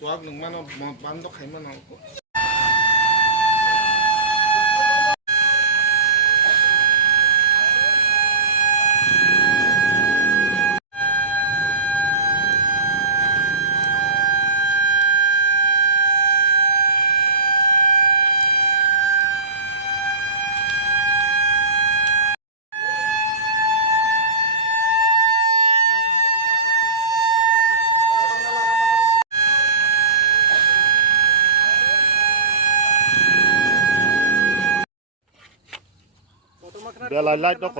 Suag ng mano, bandok hay man ako. Bela light no.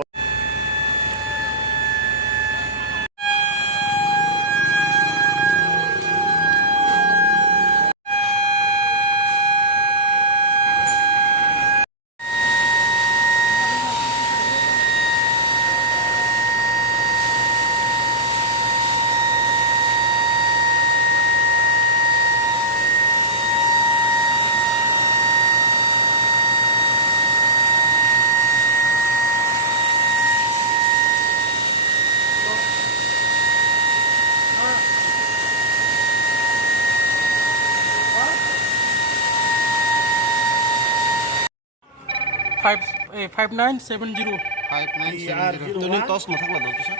Five 5970. 5970 tuning tos mo thakla daw to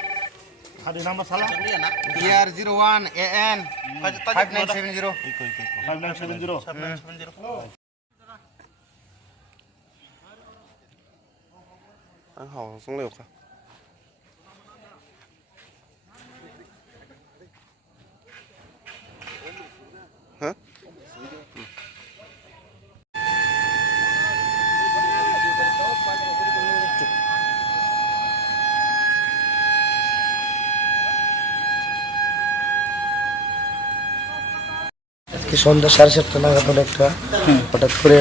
Ada nama salah? TR01 AN 5970. 5970. Anh hò xuống liều cả. Hả? সন্ধ্যা 7:30 নাগাদ একটা হঠাৎ করে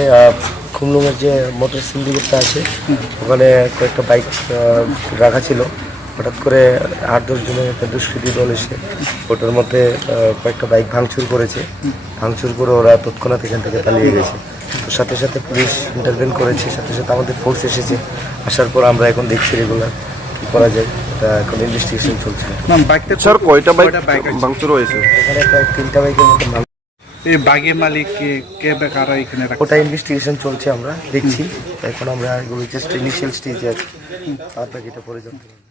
খুমলুঙের যে motor সিন্ডিকেটটা আছে ওখানে কয়েকটা bike রাখা ছিল। হঠাৎ করে 8-10 জনের একটা দুষ্কৃতী দল এসে ওটার মধ্যে কয়েকটা বাইক ভাঙচুর করেছে। ভাঙচুর করে ওরা তৎক্ষণাৎ এখান থেকে পালিয়ে গেছে। তো সাথে সাথে পুলিশ ইন্টারভেন করেছে, সাথে সাথে আমাদের ফোর্স এসেছে। আসার পর আমরা এখন দেখছি রেগুলার কী করা যায়, এটা এখন ইনভেস্টিগেশন চলছে। স্যার কয়টা বাইক ভাঙচুর হয়েছে? এখানে প্রায় 3টা বাইকের মতো এই বাগের মালিক কে কারা এখানে ওটা ইনভেস্টিগেশন চলছে, আমরা দেখছি। এখন আমরা এগুলো জাস্ট ইনিশিয়াল স্টেজে আছি, তারপরে এটা পরে জানতে পারবো।